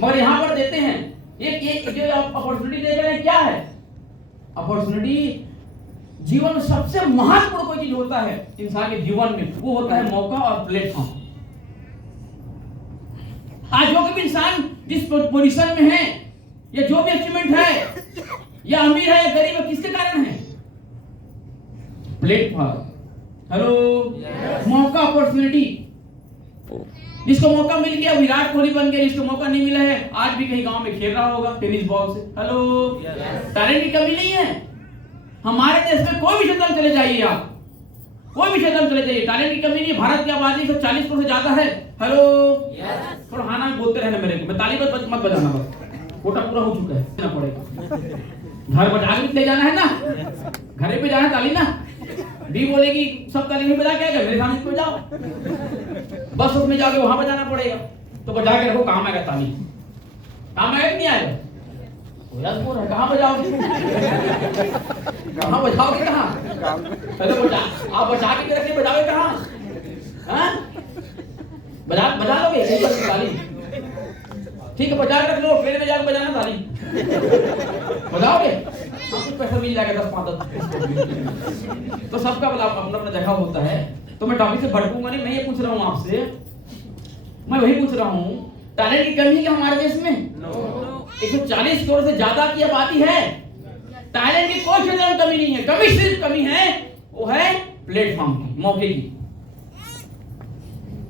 मगर यहाँ पर देते हैं ये जो आप अपॉर्चुनिटी दे रहे हैं क्या है? अपॉर्चुनिटी जीवन में सबसे महत्वपूर्ण कोई चीज होता है इंसान के जीवन में, वो होता है मौका और प्लेटफॉर्म। आज जो भी इंसान जिस पोजीशन में है या जो भी अचीवमेंट है या अमीर है या गरीब है, किसके कारण है? प्लेटफॉर्म। हेलो, मौका, अपॉर्चुनिटी। जिसको मौका मिल गया विराट कोहली बन गया, जिसको मौका नहीं मिला है आज भी कहीं गांव में खेल रहा होगा टेनिस बॉल से। हेलो, टैलेंट की कमी नहीं है हमारे देश में। कोई भी क्षेत्र में चले जाइए आप, कोई भी क्षेत्र में चले जाइए, टैलेंट की कमी नहीं। भारत की आबादी 140 करोड़ से ज्यादा है। हेलो, थोड़ा हाँ ना बोलते रहना मेरे को, मैं ताली मत बजाना, बस कोटा पूरा हो चुका है ना पड़ेगा। घर बजा के ले जाना है ना, घर पे जाना ताली ना। डी बोलेगी सब ताली नहीं बजा के आएगा, मेरे सामने बजाओ। बस उसमें जाके वहां बजाना पड़ेगा, तो बजा के रखो, काम आएगा ताली। काम आएगा कि नहीं आएगा? कहाँ बजाओगे? कहाँ बजाओगे? कहाँ? पहले बजा, आप बजा के रखिए, बजाओगे कहाँ? बजा लोगे ताली? ठीक है, बजा के रख लो, ट्रेन में जाकर बजाना ताली। बजाओगे? आपको पैसा मिल जाएगा 10-15। तो सबका अपना अपना जगह होता है। तो मैं टॉपिक से भटकूंगा नहीं, मैं ये पूछ रहा हूँ आपसे, मैं वही पूछ रहा हूँ, टैलेंट की कमी है हमारे देश में? 140 करोड़ से ज्यादा की आबादी है, टैलेंट की कोई क्षेत्र में कमी नहीं है। कमी सिर्फ कमी है वो है प्लेटफॉर्म की, मौके की।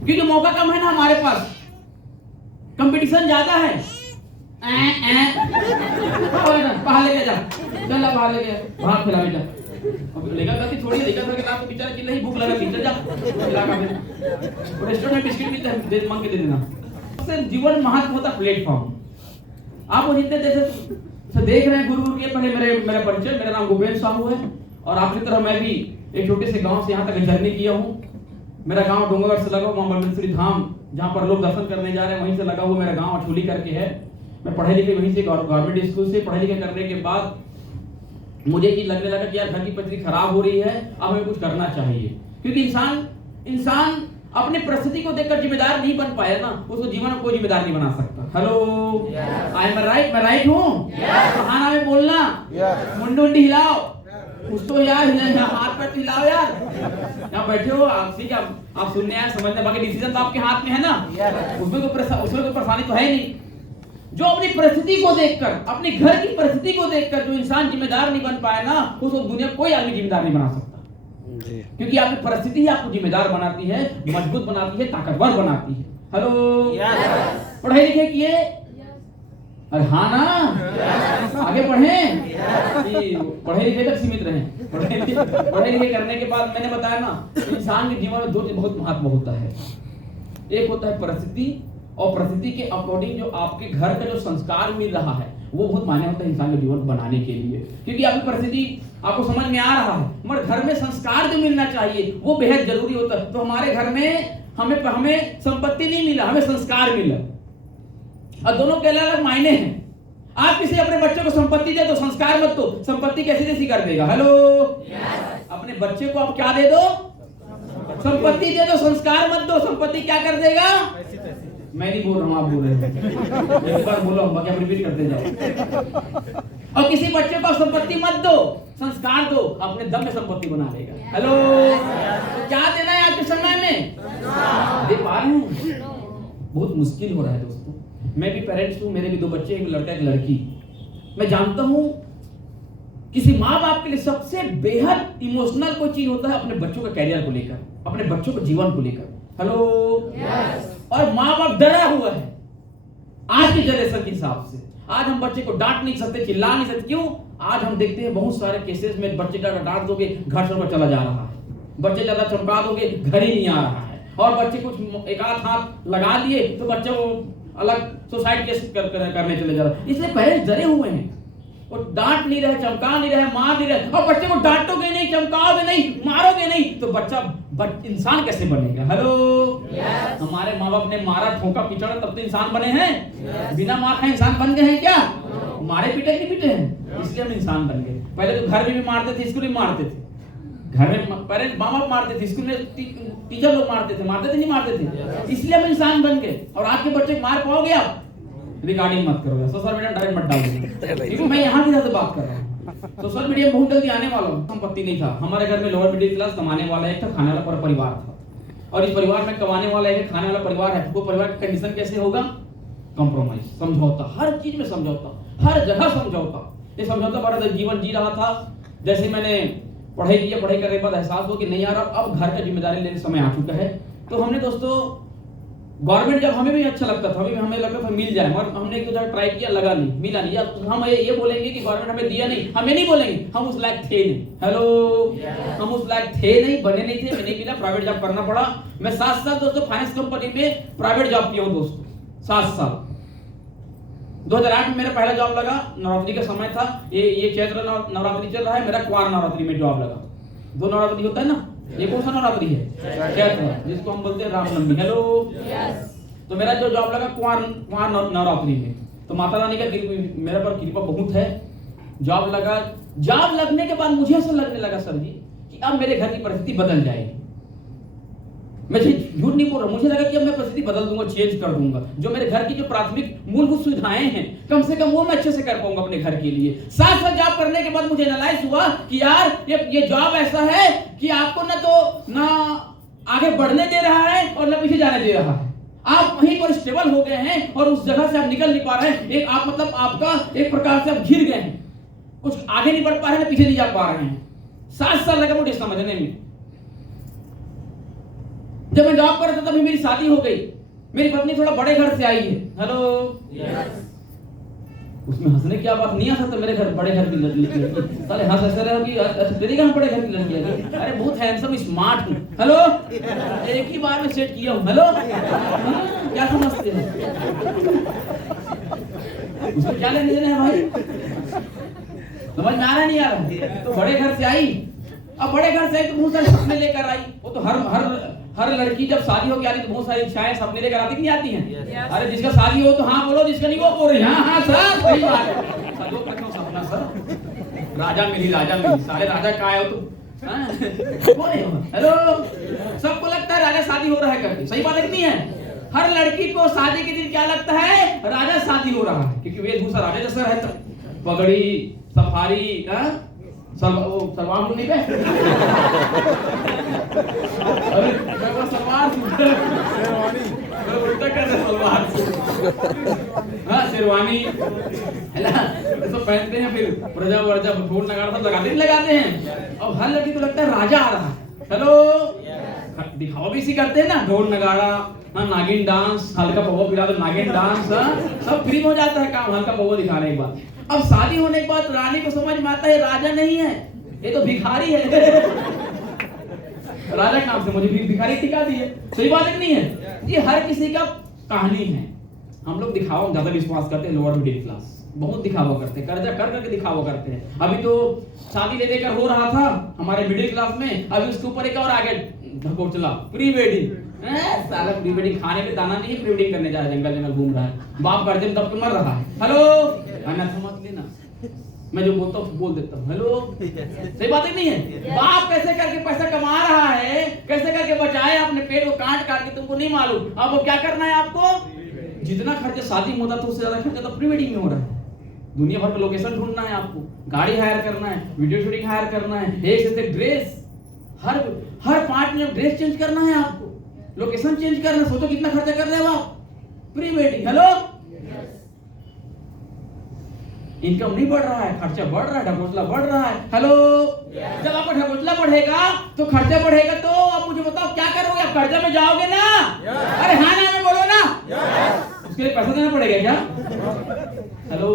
क्योंकि मौका कम है ना हमारे पास, कंपटीशन ज्यादा है। बाहर लेके जा, चल बाहर लेके भाग खिला बेटा। अब लेगा गलती थोड़ी लेगा था कि रात को बेचारा कि नहीं भूख लगा भीतर जा खिला का फिर रेस्टोरेंट में बिस्किट मिलता है, दे मांग के दे देना। सबसे जीवन महत्व होता प्लेटफॉर्म। आप वो जितने जैसे देख रहे हैं गुरु के पहले मेरा परिचय, मेरा नाम गोविंद साहू है और आपकी तरह मैं भी एक छोटे से गांव से यहाँ तक जर्नी किया हूँ। मेरा गांव डोंगरगढ़ से लगा हुआ मामलेश्वरी धाम, जहाँ पर लोग दर्शन करने जा रहे हैं, वहीं से लगा हुआ मेरा गांव अठोली करके है। मैं पढ़े लिखे वहीं से गवर्नमेंट स्कूल से पढ़े लिखे करने के बाद मुझे ये लगने लगा कि यार घर की परिस्थिति खराब हो रही है, अब हमें कुछ करना चाहिए। क्योंकि इंसान अपनी परिस्थिति को देखकर जिम्मेदार नहीं बन पाया ना, उसको जीवन में कोई जिम्मेदार नहीं बना सकता। Hello, I am right? मैं राइट हूँ? कहाना में बोलना, मुंडी उंडी हिलाओ, कुछ तो यार हाथ पैर हिलाओ यार। यहाँ बैठे हो आप, ठीक है, आप सुनने आए समझने, बाकी डिसीजन तो आपके हाथ में है ना। उसमें कोई परेशानी तो है नहीं। जो अपनी परिस्थिति को देखकर, अपने घर की परिस्थिति को देखकर जो इंसान जिम्मेदार नहीं बन पाया ना, उसको दुनिया कोई आदमी जिम्मेदार नहीं बना सकता। क्योंकि आपकी परिस्थिति ही आपको जिम्मेदार बनाती है, मजबूत बनाती है, ताकतवर बनाती है। हेलो, पढ़े लिखे किए? अरे हाँ ना, आगे बढ़ें कि पढ़े लिखे तक सीमित रहें? पढ़े लिखे करने के बाद मैंने बताया ना, इंसान के जीवन में दो चीज बहुत महत्व होता है। एक होता है परिस्थिति, और परिस्थिति के अकॉर्डिंग जो आपके घर का जो संस्कार मिल रहा है वो बहुत मायने होता है इंसान के जीवन बनाने के लिए। क्योंकि आपकी परिस्थिति आपको समझ में आ रहा है, मगर घर में संस्कार जो मिलना चाहिए वो बेहद जरूरी होता है। तो हमारे घर में हमें संपत्ति नहीं मिला, हमें संस्कार मिला, और दोनों के अलग अलग मायने हैं। आप किसी अपने बच्चे को संपत्ति दे दो, संस्कार मत दो, संपत्ति कैसे जैसी कर देगा। हेलो, अपने बच्चे को आप क्या दे दो? संपत्ति दे दो, संस्कार मत दो, संपत्ति क्या कर देगा? मैं नहीं बोल रहा हूँ, आप बोल रहे हैं। एक बार बोलो, बाकी आप रिपीट करते जाओ। और किसी बच्चे को संपत्ति मत दो, संस्कार दो, अपने दम में संपत्ति बना लेगा। हेलो, तो क्या देना है आज के समय में? दे पा रहे हैं? बहुत मुश्किल हो रहा है दोस्तों। मैं भी पेरेंट्स हूँ, मेरे भी 2 बच्चे, एक लड़का एक लड़की। मैं जानता हूँ किसी माँ बाप के लिए सबसे बेहद इमोशनल कोई चीज होता है अपने बच्चों के कैरियर को लेकर, अपने बच्चों के जीवन को लेकर। हेलो, और माँ बाप डरा हुआ है आज की जनरेशन के हिसाब से। आज हम बच्चे को डांट नहीं सकते, चिल्ला नहीं सकते। क्यों? आज हम देखते हैं बहुत सारे केसेस में बच्चे का डांट दोगे घर छोड़कर चला जा रहा है, बच्चे ज्यादा चमका दोगे घर ही नहीं आ रहा है, और बच्चे कुछ एक आध हाथ लगा दिए तो बच्चे वो अलग सुसाइड केस करने चले जा रहा है। इसलिए पेरेंट्स डरे हुए हैं, वो डांट नहीं रहे, चमका नहीं रहे, मार नहीं रहे। और बच्चे को डांटोगे नहीं, चमकाओगे नहीं, मारोगे नहीं तो बच्चा इंसान कैसे बनेगा? हेलो, हमारे माँ बाप ने मारा, ठोका, पिछड़ा, तब तो इंसान बने हैं। बिना मार खाए इंसान बन गए हैं क्या? मारे पीटे नहीं पीटे हैं, इसलिए हम इंसान बन गए। पहले तो घर में भी मारते थे, स्कूल में मारते थे, घर में पेरेंट्स माँ बाप मारते थे, स्कूल में टीचर लोग मारते थे नहीं मारते थे, इसलिए हम इंसान बन गए। और आज के बच्चे मार पाओगे आप? रिकॉर्डिंग मत करो, सोशल मीडिया डायरेक्ट मत डाल देना, क्योंकि मैं यहाँ की तरह से बात कर रहा हूँ। सोशल मीडिया बहुत जल्दी आने वाला हूँ। संपत्ति नहीं था हमारे घर में, लोअर मिडिल क्लास, कमाने वाला एक था, खाने वाला पूरा परिवार था। और इस परिवार में कमाने वाला एक, खाने वाला परिवार है, वो परिवार की कंडीशन कैसे होगा? कॉम्प्रोमाइज, समझौता, हर चीज में समझौता, हर जगह समझौता। ये समझौता बड़ा जीवन जी रहा था। जैसे मैंने पढ़ाई की, पढ़ाई करने के बाद एहसास हुआ कि नहीं यार अब घर का जिम्मेदारी लेने समय आ चुका है। तो हमने दोस्तों गवर्नमेंट जब हमें भी अच्छा लगता था, हमें लगता था मिल जाए, मगर हमने एक दो जगह ट्राई किया, लगा नहीं, मिला नहीं। या हम ये बोलेंगे कि गवर्नमेंट हमें दिया नहीं, हम ये नहीं बोलेंगे, हम उस लायक थे नहीं। हेलो, हम उस लायक थे नहीं, बने नहीं थे, नहीं मिला, प्राइवेट जॉब करना पड़ा। मैं 7 साल दोस्तों फाइनेंस कंपनी में प्राइवेट जॉब किया हूँ दोस्तों, 7 साल। 2008 में मेरा पहला जॉब लगा, नवरात्रि का समय था, ये चैत्र नवरात्रि चल रहा है, मेरा कुंवार नवरात्रि में जॉब लगा। 2 नवरात्रि होता है ना, ये कौन सा नवरात्रि है? चैत्र, जिसको हम बोलते हैं रामनवमी। हेलो, तो मेरा जो जॉब लगा कुंवार नवरात्रि में, तो माता रानी का मेरे पर कृपा बहुत है, जॉब लगा। जॉब लगने के बाद मुझे ऐसा लगने लगा सर जी कि अब मेरे घर की परिस्थिति बदल जाएगी। मैं झूठ नहीं बोल रहा, मुझे लगा कि अब मैं परिस्थिति बदल दूंगा, चेंज कर दूंगा। जो मेरे घर की जो प्राथमिक मूलभूत सुविधाएं हैं, कम से कम वो मैं अच्छे से कर पाऊंगा अपने घर के लिए। 7 साल जॉब करने के बाद मुझे एनालाइज हुआ कि यार ये जॉब ऐसा है कि आपको ना आगे बढ़ने दे रहा है और ना पीछे जाने दे रहा है। आप वहीं पर स्टेबल हो गए हैं और उस जगह से आप निकल नहीं पा रहे हैं। एक आप मतलब आपका एक प्रकार से आप घिर गए हैं, कुछ आगे नहीं बढ़ पा रहे हैं, पीछे नहीं जा पा रहे हैं। 7 साल लगा मुझे समझने में। जब मैं जॉब कर रहा था तभी मेरी शादी हो गई। मेरी पत्नी थोड़ा बड़े घर से आई है। हेलो, उसमें हंसने की बात नहीं आ सकता। मेरे घर बड़े घर की लड़की, साले हंस ऐसे रहे हो कि अच्छा तेरी कहां बड़े घर की लड़की है? अरे बहुत हैंडसम स्मार्ट हूं। हेलो, एक ही बार में सेट किया हूं। हेलो, क्या समझते हैं? उसको क्या लेने देना है भाई? समझ में आ रहा नहीं आ रहा? तो बड़े घर से आई, अब बड़े घर से आई तो बहुत सारे सपने लेकर आई। वो तो हर लड़की जब शादी होकर आती तो बहुत सारी इच्छाएं सपने लेकर आती नहीं आती हैं? अरे जिसका शादी हो तो हाँ बोलो, जिसका नहीं वो बोलो हाँ सर, सही बात है। सब रखो सपना सर, राजा मिली सारे राजा का आए हो तुम। हेलो, सबको लगता है राजा शादी हो रहा है करके, सही बात है नहीं है? हर लड़की को शादी के दिन क्या लगता है? राजा शादी हो रहा है, क्योंकि वेशभूषा राजा जैसा रहता, पगड़ी, सफारी, सलवार नहीं है। अरे सलवार उल्टा कर रहे, सलवार शेरवानी सब पहनते हैं, फिर प्रजा वर्जा ढोल नगाड़ा सब लगाते हैं। अब हर लड़की को लगता है राजा आ रहा है। हेलो, दिखावा भी इसी करते हैं ना, ढोल नगाड़ा, नागिन डांस, हल्का पवा पिला दो, नागिन डांस, सब फ्री हो जाता है काम हल्का पवा दिखाने के बाद। अब शादी होने के बाद रानी को समझ में आता है राजा नहीं है, ये तो भिखारी है। राजा के नाम से मुझे भिखारी टिका दिए, सही बात नहीं है? ये हर किसी का कहानी है। हम लोग दिखावा में ज्यादा विश्वास करते हैं, लोअर मिडिल क्लास बहुत दिखावा करते हैं, कर्जा कर करके दिखावा करते हैं। अभी तो शादी ले लेकर हो रहा था हमारे मिडिल क्लास में, अभी उसके ऊपर एक और आगे ढकोचला, प्री वेडिंग। साला प्री वेडिंग खाने पे दाना नहीं है, प्री वेडिंग करने जा रहा है, जंगल घूम रहा है, बाप गर्दन दब के मर रहा है। हेलो, समझ लेना, मैं जो बोलता हूँ बोल देता हूँ। हेलो, सही बात नहीं है? बाप कैसे करके पैसा कमा रहा है, कैसे करके बचाए अपने पेट को काट के, तुमको नहीं मालूम। अब वो क्या करना है आपको? जितना खर्चा शादी में होता था उससे ज्यादा खर्चा तो प्री वेडिंग में हो रहा है। दुनिया भर का लोकेशन ढूंढना है आपको, गाड़ी हायर करना है, वीडियो शूटिंग हायर करना है, एक से ड्रेस, हर 5 मिनट ड्रेस चेंज करना है आपको, लोकेशन चेंज करना। सोचो कितना खर्चा कर रहे हो आप प्री वेडिंग। हेलो, इनकम नहीं बढ़ रहा है, खर्चा बढ़ रहा है, ढकोसला बढ़ रहा है। हेलो, जब आपका ढकोसला बढ़ेगा तो खर्चा बढ़ेगा, तो आप मुझे बताओ क्या करोगे? आप कर्जा में जाओगे ना? अरे हाँ ना में बोलो ना, उसके लिए पैसा देना पड़ेगा क्या? हेलो,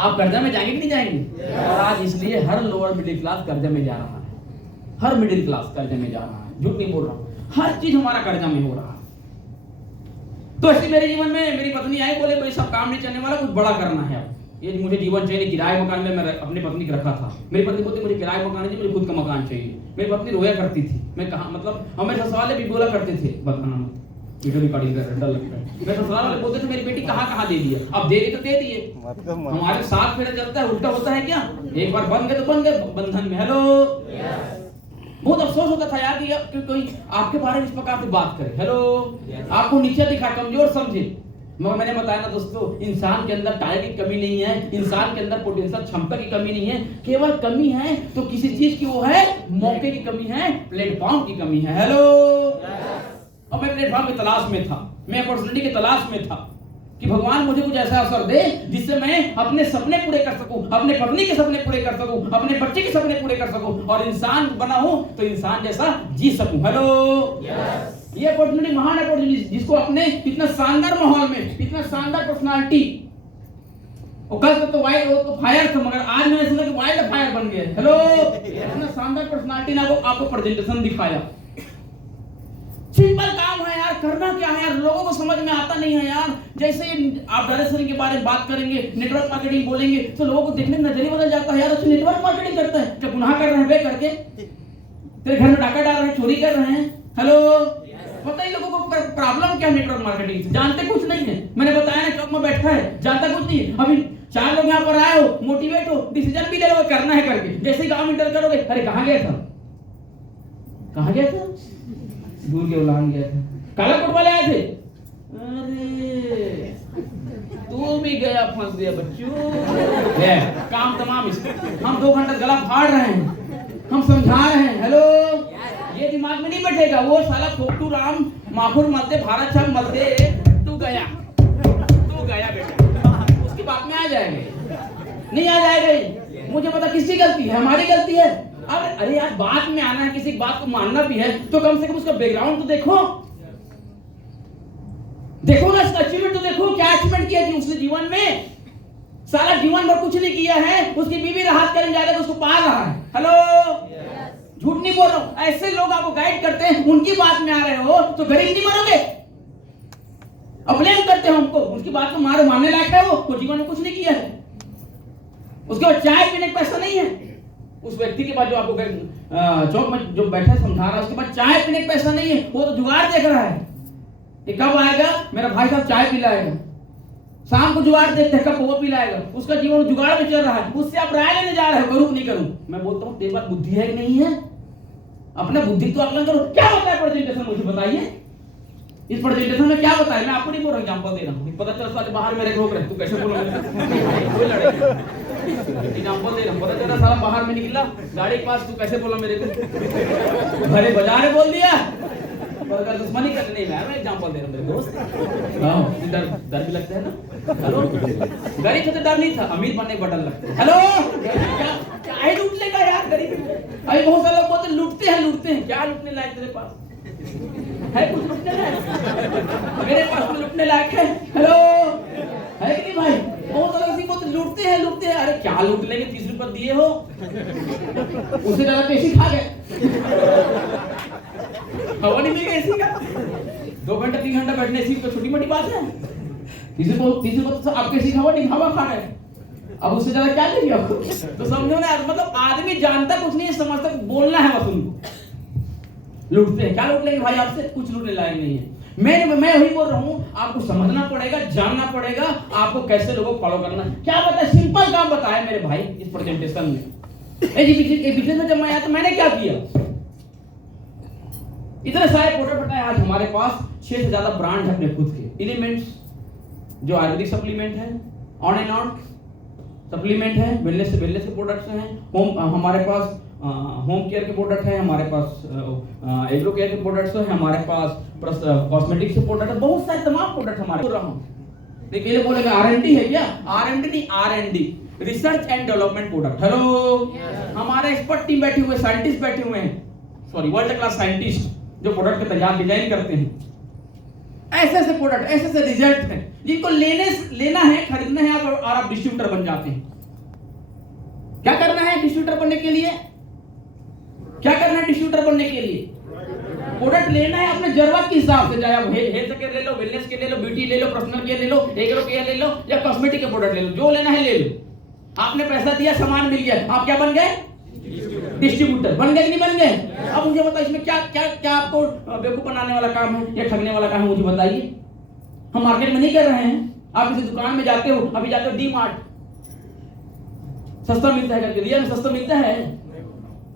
आप कर्जा में जाएंगे कि नहीं जाएंगे? और आज इसलिए हर लोअर मिडिल क्लास कर्जा में जा रहा है, हर मिडिल क्लास कर्जा में जा रहा है, झूठ नहीं बोल रहा हूँ, हर चीज हमारा कर्जा में हो रहा है। तो ऐसे मेरे जीवन में मेरी पत्नी आई, बोले भाई सब काम नहीं चलने वाला, कुछ बड़ा करना है। अब ये मुझे जीवन चाहिए, किराए मकान में मैं अपनी पत्नी को रखा था। मेरी पत्नी बोलती मुझे किराए मकान नहीं, मुझे खुद का मकान चाहिए। मेरी पत्नी रोया करती थी, मैं कहा मतलब हमें ससुराल वाले भी बोला करते थे, बताना मत, वीडियो रिकॉर्डिंग कर रहे, डर लगता है। मेरे ससुराल वाले बोलते थे मेरी बेटी कहाँ दे दिया, अब दे दे तो दे दिए। हमारे साथ फेरा चलता है, उल्टा होता है क्या? एक बार बन गए तो बन गए बंधन में। हेलो, बहुत अफसोस होता था यार कि कोई आपके बारे में इस प्रकार से बात करे। हेलो, आपको नीचे दिखा, कमजोर समझे, मगर मैंने बताया ना दोस्तों, इंसान के अंदर टाइम की कमी नहीं है, इंसान के अंदर पोटेंशियल क्षमता की कमी नहीं है, केवल कमी है तो किसी चीज की वो है, मौके की कमी है, प्लेटफॉर्म की कमी है। हेलो, और मैं प्लेटफॉर्म की तलाश में था, मैं अपॉर्चुनिटी की तलाश में था कि भगवान मुझे कुछ ऐसा अवसर दे जिससे मैं अपने सपने पूरे कर सकूं, अपने पत्नी के सपने पूरे कर सकूं, अपने बच्चे के सपने पूरे कर सकूं और इंसान बना हूं तो इंसान जैसा जी सकूं। हेलो, ये अपॉर्चुनिटी महान अपॉर्चुनिटी जिसको अपने इतना शानदार माहौल में, इतना शानदार पर्सनालिटी, और कल तो वाइल्ड तो फायर था, मगर आज मैंने सुना कि वाइल्ड फायर बन गया। हेलो, इतना शानदार पर्सनालिटी ने आपको प्रेजेंटेशन दिखाया। सिंपल काम है यार, करना क्या है यार, लोगों को समझ में आता नहीं है यार। जैसे आप डायरेक्शन के बारे में बात करेंगे, नेटवर्क मार्केटिंग बोलेंगे तो लोगों को देखने का नजरिया बदल जाता है यार। अच्छा नेटवर्क मार्केटिंग करता है, क्या गुनाह कर रहे हैं बे करके, तेरे घर में डाका डाल रहे हैं, चोरी कर रहे हैं। हेलो, पता ही लोगों को प्रॉब्लम क्या है नेटवर्क मार्केटिंग से, जानते कुछ नहीं है। मैंने बताया ना, चौक में बैठा है, जानता कुछ नहीं है। अभी 4 लोग यहाँ पर आए हो, मोटिवेट हो, डिसीजन भी ले लो करना है करके, जैसे ही गाँव में इंटर करोगे, अरे कहाँ गया था, कहाँ गया था, दूर के उलान गया था, काला कोट वाले आए थे, अरे तू भी गया, फंस गया बच्चों। है काम तमाम इसको, हम 2 घंटा गला फाड़ रहे हैं, हम समझा रहे हैं। हेलो, ये दिमाग में नहीं बैठेगा, वो साला खोटू राम माखुर मलते, भारत छाप मलते, तू गया बेटा, उसकी बात में आ जाएगा, नहीं आ जाएगा। मुझे पता किसकी गलती है, हमारी गलती है। अरे यार, बात में आना है, किसी बात को मानना भी है तो कम से कम उसका बैकग्राउंड तो देखो ना, उसका अचीवमेंट तो देखो, क्या अचीवमेंट किया कि उसने जीवन में, सारा जीवन भर कुछ नहीं किया है, उसकी बीवी राहत करने जा रही है, उसको पाल रहा है। हेलो, झूठ नहीं बोल रहा हूं, ऐसे लोग आपको गाइड करते हैं, उनकी बात में आ रहे हो तो गरीब नहीं मरोगे। अब ब्लेम करते हो हमको, उसकी बात को मारो, मानने लायक है वो जीवन में कुछ नहीं किया है, उसके बाद चाय पीने का पैसा नहीं है। उस व्यक्ति के पास जो आपको चौक में जो बैठा समझा रहा है, उसके पास चाय पीने का पैसा नहीं है, वो तो जुगाड़ देख रहा है कि कब आएगा मेरा भाई साहब चाय पिलाएगा, शाम को जुगाड़ देखते हैं कब वो पिलाएगा, उसका जीवन जुगाड़ में चल रहा है। उससे आप राय लेने जा रहे हो, करूं नहीं करूं। मैं बोलता हूं तेरे पास बुद्धि है कि नहीं है, अपना बुद्धि तो आकलन करो। क्या होता है प्रेजेंटेशन, मुझे बताइए, इस प्रेजेंटेशन में क्या बताया? मैं आपको नहीं बोल रहा, एग्जांपल दे रहा हूं, पता चला साले बाहर मेरे रोक रहे, तू कैसे बोलोगे, कोई लड़ेगा, एग्जांपल दे रहा हूं, पता चला साला बाहर में निकला गाड़ी के पास, तू कैसे बोला मेरे को, घरे बाजार बोल दिया, पर दुश्मनी करने में मैं एग्जांपल दे रहा हूं मेरे दोस्त। हां, डर भी लगता है ना। हेलो, गरीब से तो डर नहीं था, अमीर बनने का डर लगता है। हेलो, क्या लूट लेगा यार गरीब, अभी बहुत सारे लोग बोलते लूटते हैं, क्या लूटने लायक तेरे पास है, कुछ लूटने लायक मेरे पास तो लूटने लायक है। हेलो, है कि नहीं भाई? बहुत सारे लोग बोलते लूटते हैं, अरे क्या लूट लेंगे, 30 रुपए दिए हो, उससे ज्यादा पैसे खा गए, हवा नहीं मिलेगा एसी का, 2 घंटा 3 घंटा बैठने एसी तो छोटी मोटी बात है, 30 रुपए तो आपके एसी हवा नहीं, हवा खा गए, अब उससे ज्यादा क्या देंगे आपको? तो समझो ना, मतलब आदमी जानता कुछ नहीं है, समझता बोलना है बस उनको। लूटते हैं, क्या लूट लेंगे भाई आपसे, कुछ लूटने लायक नहीं है। मैं वही बोल रहा हूँ, आपको समझना पड़ेगा, जानना पड़ेगा, आपको कैसे लोगों को फॉलो करना। क्या बताया, सिंपल काम बताया मेरे भाई इस प्रेजेंटेशन में। बिजनेस में जब मैं आया तो मैंने क्या किया, इतने सारे प्रोडक्ट बताए। आज हमारे पास 6 से ज्यादा ब्रांड है अपने खुद के। एलिमेंट्स जो आयुर्वेदिक सप्लीमेंट है, ऑन एंड ऑन सप्लीमेंट है, वेलनेस के प्रोडक्ट्स हैं, होम हमारे पास होम केयर के प्रोडक्ट है, हमारे पास एग्रो केयर के प्रोडक्ट्स है, हमारे पास कॉस्मेटिक्स के प्रोडक्ट है, बहुत सारे तमाम प्रोडक्ट हमारे। बोल रहा हूं, देखिए ये बोलेगा R&D है क्या? R&D नहीं, R&D, research and development product. Hello, हमारे एक्सपर्ट टीम बैठी हुए, साइंटिस्ट बैठे हुए हैं, सॉरी वर्ल्ड क्लास साइंटिस्ट जो प्रोडक्ट के तैयार डिजाइन करते हैं। ऐसे प्रोडक्ट, ऐसे रिजल्ट हैं जिनको लेना है, खरीदना है और आप डिस्ट्रीब्यूटर बन जाते हैं। क्या करना है डिस्ट्रीब्यूटर बनने के लिए? प्रोडक्ट लेना है अपने जरूरत के हिसाब से, चाहे आप हेल्थ केयर ले लो, वेलनेस के ले लो, ब्यूटी ले लो, पर्सनल केयर ले लो, एग्रो केयर ले लो या कॉस्मेटिक के प्रोडक्ट ले लो, जो लेना है ले लो। आपने पैसा दिया, सामान मिल गया, आप क्या बन गए? डिस्ट्रीब्यूटर। बन गए कि नहीं बन गए? अब मुझे बताइए इसमें क्या आपको बेवकूफ बनाने वाला काम है या ठगने वाला काम है, मुझे बताइए। हम मार्केट में नहीं कर रहे हैं, आप किसी दुकान में जाते हो, अभी जाते हो डी मार्ट, सस्ता मिलता है करके, रियल में सस्ता मिलता है,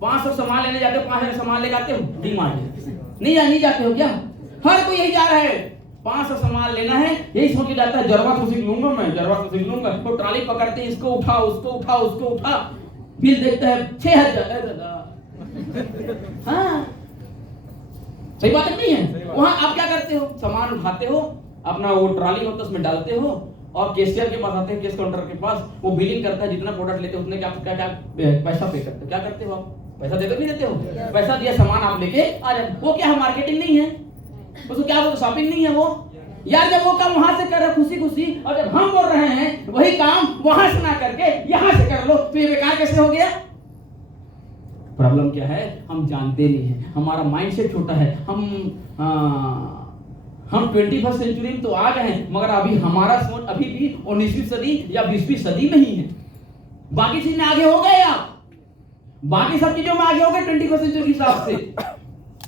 500 सामान लेने जाते हो, 5000 सामान ले जाते हो डी मार्ट, नहीं जाते हो क्या? हर कोई यही जा रहा है, 500 सामान लेना है, यही सोच के जाता है जरवा तो सीख लूंगा मैं, जरवा तो सीख लूंगा। तो ट्राली पकड़ते हैं, इसको उठा उसको उठा उसको उठा, बिल देखता है 6000। हाँ सही बात नहीं है? वहां आप क्या करते हो, सामान उठाते हो, अपना वो ट्राली होता है उसमें डालते हो और कैशियर के पास आते हैं, कैश काउंटर के पास, वो बिलिंग करता है, जितना प्रोडक्ट लेते हो उतने क्या क्या क्या पैसा पे करते हो। क्या करते हो आप? पैसा देते नहीं देते हो? पैसा दिया, सामान आप लेके आ जाते। वो क्या है, मार्केटिंग नहीं है उसको, क्या वो शॉपिंग नहीं है वो यार। जब वो काम वहां से कर रहे खुशी खुशी, और जब हम बोल रहे हैं वही काम वहां से ना करके यहां से कर लो, तो ये बेकार कैसे हो गया? प्रॉब्लम क्या है, हम जानते नहीं है, हमारा माइंडसेट छोटा है। हम 21st सेंचुरी में तो आ गए हैं, मगर अभी हमारा सोच अभी भी 19वीं सदी या 20वीं सदी में ही है। बाकी चीज में आगे हो गए आप, बाकी सब चीजों में आगे हो गए 21st सेंचुरी के हिसाब से,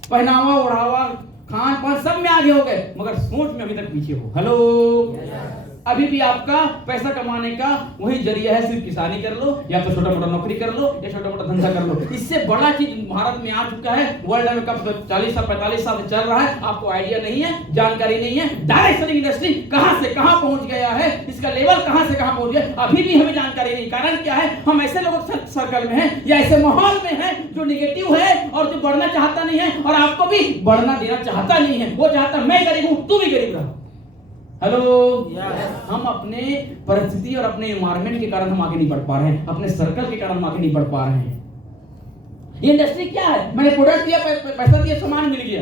पहनावा ओढ़ावा खान पान सब में आगे हो गए, मगर सोच में अभी तक पीछे हो। हेलो, अभी भी आपका पैसा कमाने का वही जरिया है, सिर्फ किसानी कर लो या तो छोटा मोटा नौकरी कर लो या छोटा मोटा धंधा कर लो। इससे बड़ा चीज भारत में आ चुका है, वर्ल्ड में कब 40 साल 45 साल से चल रहा है, आपको आइडिया नहीं है, जानकारी नहीं है। डायरेक्ट सेलिंग इंडस्ट्री कहां से कहां पहुंच गया है, इसका लेवल कहां से कहां पहुंच गया, अभी भी हमें जानकारी नहीं। कारण क्या है, हम ऐसे लोगों सर्कल में हैं या ऐसे माहौल में हैं जो निगेटिव है और जो बढ़ना चाहता नहीं है और आपको भी बढ़ना देना चाहता नहीं है। वो चाहता मैं गरीब हूं, तू भी गरीब रहा। हेलो, हम अपने परिस्थिति और अपने एनवायरनमेंट के कारण हम आगे नहीं बढ़ पा रहे हैं, अपने सर्कल के कारण हम आगे नहीं बढ़ पा रहे हैं। ये इंडस्ट्री क्या है, मैंने प्रोडक्ट दिया, पैसा दिया, सामान मिल गया।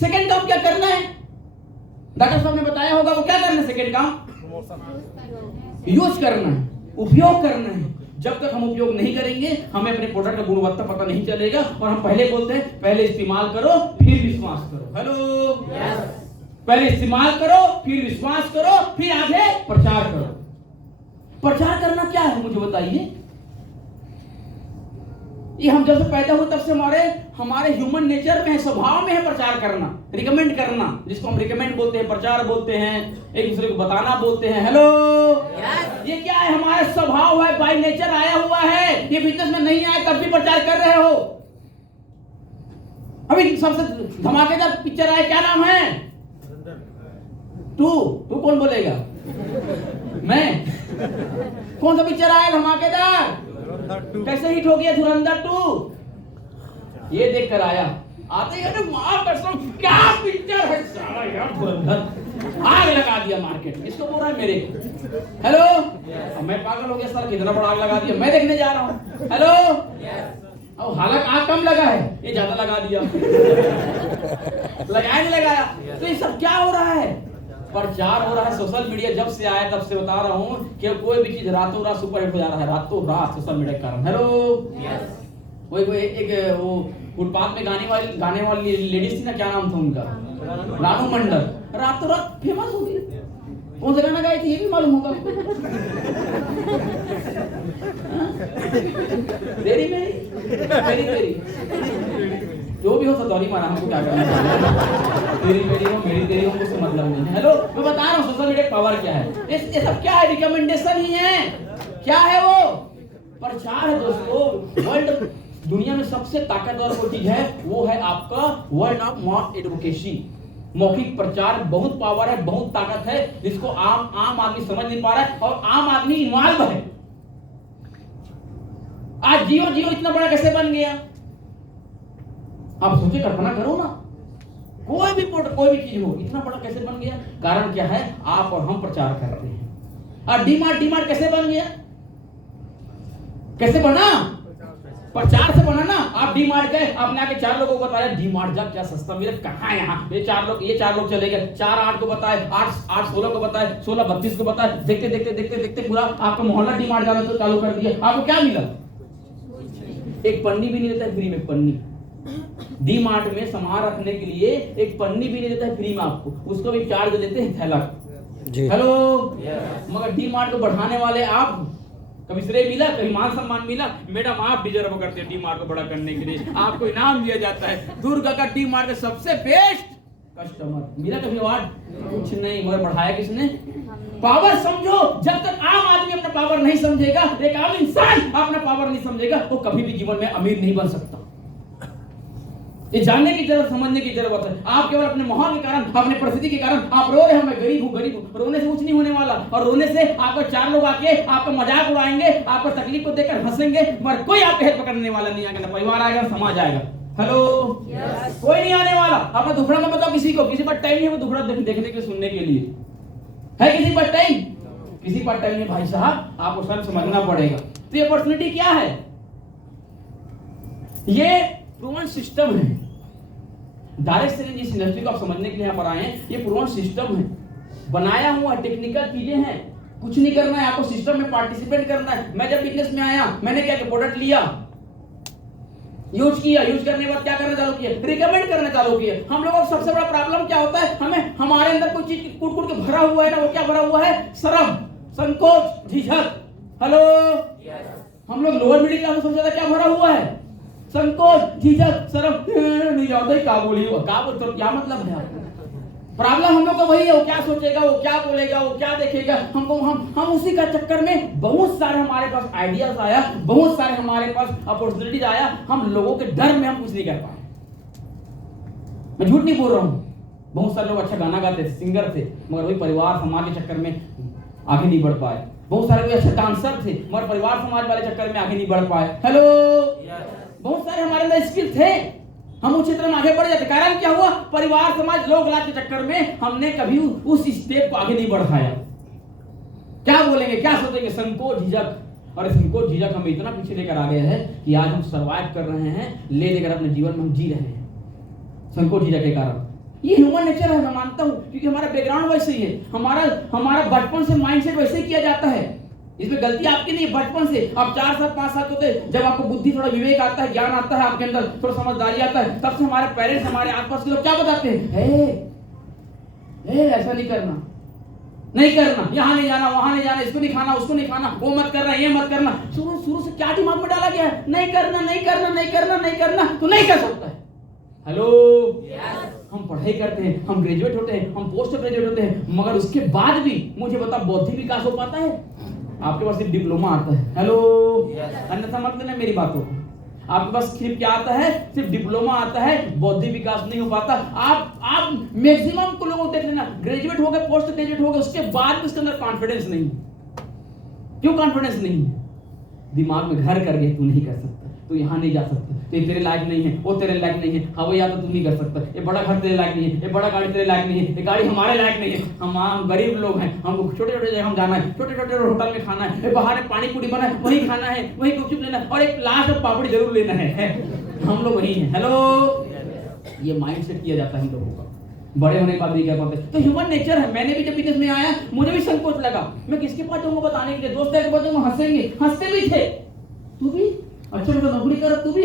सेकंड काम क्या करना है, डॉक्टर साहब ने बताया होगा, वो क्या करना है? सेकंड काम यूज करना है, उपयोग करना है। जब तक हम उपयोग नहीं करेंगे, हमें अपने प्रोडक्ट का गुणवत्ता पता नहीं चलेगा। और हम पहले बोलते हैं पहले इस्तेमाल करो फिर विश्वास करो। हेलो, पहले इस्तेमाल करो फिर विश्वास करो फिर आगे प्रचार करो। प्रचार करना क्या है मुझे बताइए? ये हम जब से पैदा हुए तब से हमारे ह्यूमन नेचर में है, स्वभाव में है प्रचार करना, रिकमेंड करना, जिसको हम रिकमेंड बोलते हैं, प्रचार बोलते हैं, एक दूसरे को बताना बोलते हैं। हेलो, ये क्या है, हमारा स्वभाव है, बाय नेचर आया हुआ है। ये बिजनेस में नहीं आए तब भी प्रचार कर रहे हो। अभी सबसे धमाकेदार पिक्चर आया, क्या नाम है? तू कौन बोलेगा? मैं? कौन सा पिक्चर आया धमाकेदार? कैसे हिट हो गया धुरंधर 2? ये देखकर आया, आते ही मां कसम क्या पिक्चर है साला यार, धुरंधर आग लगा दिया मार्केट। इसको बोल रहा है मेरे को। हेलो, मैं पागल हो गया साला, कितना बड़ा आग लगा दिया, मैं देखने जा रहा हूँ। हेलो, अब हालांकि आग कम लगा है, ये ज्यादा लगा दिया। लगाया नहीं लगाया, तो ये सब क्या हो रहा है? प्रचार हो रहा है। सोशल मीडिया जब से आया तब से बता रहा हूं कि कोई भी चीज रातों रात सुपर हिट हो जा रहा है, रातों रात सोशल मीडिया के कारण। हेलो, कोई एक वो फुटपाथ में गाने वाली लेडीज थी ना, क्या नाम था उनका? रानू मंडल, रातों रात फेमस हो गई। कौन सा गाना गाई थी ये भी मालूम होगा? तेरी मेरी जो भी हो सतौरी मारा, हमको क्या करना? तेरी मेरी हो मेरी तेरी हो, मुझसे मतलब नहीं है। हेलो, मैं बता रहा हूँ सोशल मीडिया पावर क्या है। ये सब क्या है? रिकमेंडेशन ही है। क्या है वो? प्रचार है दोस्तों। वर्ल्ड दुनिया में सबसे ताकतवर वो चीज है, वो है आपका वर्ड ऑफ माउथ एडवोकेसी। मौखिक प्रचार बहुत पावर है, बहुत ताकत है, जिसको आम आदमी समझ नहीं पा रहा है और आम आदमी इन्वॉल्व है। आज जियो इतना बड़ा कैसे बन गया? आप सोचे, कल्पना करो ना, कोई भी चीज हो इतना बड़ा कैसे बन गया? कारण क्या है? आप और हम प्रचार करते हैं। और डीमार्ट कैसे बन गया? कैसे बना? प्रचार से बना ना। आप डीमार्ट गए, आपने आके 4 लोगों को बताया डीमार्ट जा, क्या सस्ता मिले, कहाँ है यहाँ। ये 4 लोग चले गए, 4 8 को बताए, 8 16 को बताए, 16 32 को बताए। देखते पूरा आपका मोहल्ला डीमार्ट जाना तो चालू कर दिया। आपको क्या मिला? एक पन्नी भी नहीं देता है फ्री में। पन्नी डीमार्ट में सामान रखने के लिए एक पन्नी भी नहीं देता है फ्री में आपको, उसको भी चार्ज लेते हैं थैला। हेलो, मगर डीमार्ट को बढ़ाने वाले आप। कभी श्रेय मिला, कभी मान सम्मान मिला? मैडम आप डिजर्व करते हैं डीमार्ट को बड़ा करने के लिए, आपको इनाम दिया जाता है। दुर्गा का डीमार्ट का सबसे बेस्ट कस्टमर मिला, कभी अवार्ड? कुछ नहीं, मगर बढ़ाया किसने? पावर समझो। जब तक आम आदमी अपना पावर नहीं समझेगा, एक आम इंसान अपना पावर नहीं समझेगा, वो कभी भी जीवन में अमीर नहीं बन सकता। ये जानने की जरूरत, समझने की जरूरत है। आप केवल अपने माहौल के कारण, अपने परिस्थिति के कारण आप रो रहे हो, मैं गरीब हूँ। रोने से कुछ नहीं होने वाला, और रोने से आपको 4 लोग आके आपका मजाक उड़ाएंगे, आपको तकलीफ को देखकर हंसेंगे, मगर कोई आपके हेल्प करने वाला नहीं आएगा। ना परिवार आएगा, ना समाज आएगा। हेलो, कोई नहीं आने वाला। अपना दुखड़ा मत बताओ किसी को, किसी पर टाइम नहीं है वो दुखड़ा देखने के, सुनने के लिए है किसी पर टाइम? किसी पर टाइम नहीं भाई साहब, आपको सब समझना पड़ेगा। तो ये अपॉर्चुनिटी क्या है? ये प्रूवन सिस्टम है। डायरेक्ट सेलिंग जिस इंडस्ट्री को आप समझने के लिए यहाँ पर आए हैं, ये प्रूवन सिस्टम है, बनाया हुआ टेक्निकल चीजें हैं। कुछ नहीं करना है आपको, सिस्टम में पार्टिसिपेट करना है। मैं जब बिजनेस में आया, मैंने क्या किया? प्रोडक्ट लिया, यूज किया, यूज करने के बाद क्या करना चालू किया? रिकमेंड करना चालू किया। हम लोगों को सबसे बड़ा प्रॉब्लम क्या होता है? हमारे अंदर कोई चीज कूट कूट के भरा हुआ है ना, वो क्या भरा हुआ है? शर्म, संकोच, झिझक। हेलो, हम लोग लोअर मिडिल क्लास में सबसे ज्यादा क्या भरा हुआ है? संकोच, झिझक, शर्म। नहीं आता ही क्या बोली, तो क्या मतलब है आपको? प्रॉब्लम हम लोग का वही है, वो क्या सोचेगा, वो क्या बोलेगा, वो क्या देखेगा। हम उसी का चक्कर में बहुत सारे हमारे पास आइडियाज आया, बहुत सारे हमारे पास अपॉर्चुनिटीज आया, हम लोगों के डर में हम कुछ नहीं कर पाए। मैं झूठ नहीं बोल रहा हूँ, बहुत सारे लोग अच्छा गाना गाते थे, सिंगर थे, मगर वही परिवार समाज के चक्कर में आगे नहीं बढ़ पाए। बहुत सारे लोग अच्छे डांसर थे, मगर परिवार समाज वाले चक्कर में आगे नहीं बढ़ पाए। हेलो, बहुत सारे हमारे अंदर स्किल थे, हम उस क्षेत्र में आगे बढ़ जाते। कारण क्या हुआ? परिवार समाज लोग लाभ के चक्कर में हमने कभी उस स्टेप को आगे नहीं बढ़ाया। क्या बोलेंगे, क्या सोचेंगे? संकोच, झिझक। और संकोच झिझक हमें इतना पीछे लेकर आ गया है कि आज हम सर्वाइव कर रहे हैं, ले लेकर अपने जीवन में हम जी रहे हैं संकोच झिझक के कारण। ये ह्यूमन नेचर है, मैं मानता हूं, क्योंकि हमारा बैकग्राउंड वैसे ही है, हमारा बचपन से माइंडसेट वैसे ही किया जाता है। इसमें गलती आपकी नहीं है। बचपन से आप 4 साल 5 साल होते, जब आपको बुद्धि, थोड़ा विवेक आता है, ज्ञान आता है आपके अंदर, थोड़ा समझदारी आता है, तब से हमारे पेरेंट्स, हमारे आसपास के लोग क्या बताते हैं? ऐसा नहीं करना, नहीं करना, यहाँ नहीं जाना, वहां नहीं जाना, इसको नहीं खाना, उसको नहीं खाना, वो मत करना, ये मत करना। शुरू से क्या दिमाग में डाला गया है? नहीं करना, नहीं करना, नहीं करना, नहीं करना, तो नहीं कर सकता है। हेलो, हम पढ़ाई करते हैं, हम ग्रेजुएट होते हैं, हम पोस्ट ग्रेजुएट होते हैं, मगर उसके बाद भी मुझे बता, बौद्धिक विकास हो पाता है? आपके पास सिर्फ डिप्लोमा आता है। हेलो, अन्यथा मत लेना मेरी बातों को। आपके पास सिर्फ क्या आता है? सिर्फ डिप्लोमा आता है, बौद्धिक विकास नहीं हो पाता। आप मैक्सिमम को लोगों देख लेना, ग्रेजुएट हो गए, पोस्ट ग्रेजुएट हो गए, उसके बाद भी उसके अंदर कॉन्फिडेंस नहीं। क्यों कॉन्फिडेंस नहीं है? दिमाग में घर कर गए, तू नहीं कर सकता, तू यहाँ नहीं जा सकता, तो ये तेरे लायक नहीं है, वो तेरे लायक नहीं है, हाँ भैया तो तू नहीं कर सकता, ये बड़ा घर तेरे लायक नहीं है, ये बड़ा गाड़ी तेरे लायक नहीं है, ये गाड़ी हमारे लायक नहीं है, हम गरीब लोग हैं, हमको छोटे छोटे जगह हम जाना है, छोटे छोटे होटल में खाना है, बाहर में पानी पूरी बना है, वही खाना है, वही गुपचुप लेना है, और एक लास्ट में पापड़ी जरूर लेना है। हम लोग वही हैं। हेलो, ये माइंड सेट किया जाता है हम लोगों का, बड़े होने के बाद भी क्या पाते। तो ह्यूमन नेचर है। मैंने भी जब बिजनेस में आया, मुझे भी संकोच लगा, मैं किसके पास जाऊंगा बताने के लिए? दोस्त के पास जाऊंगा, हंसेंगे, हंसते भी थे, तू भी अच्छा नौकरी कर, तू भी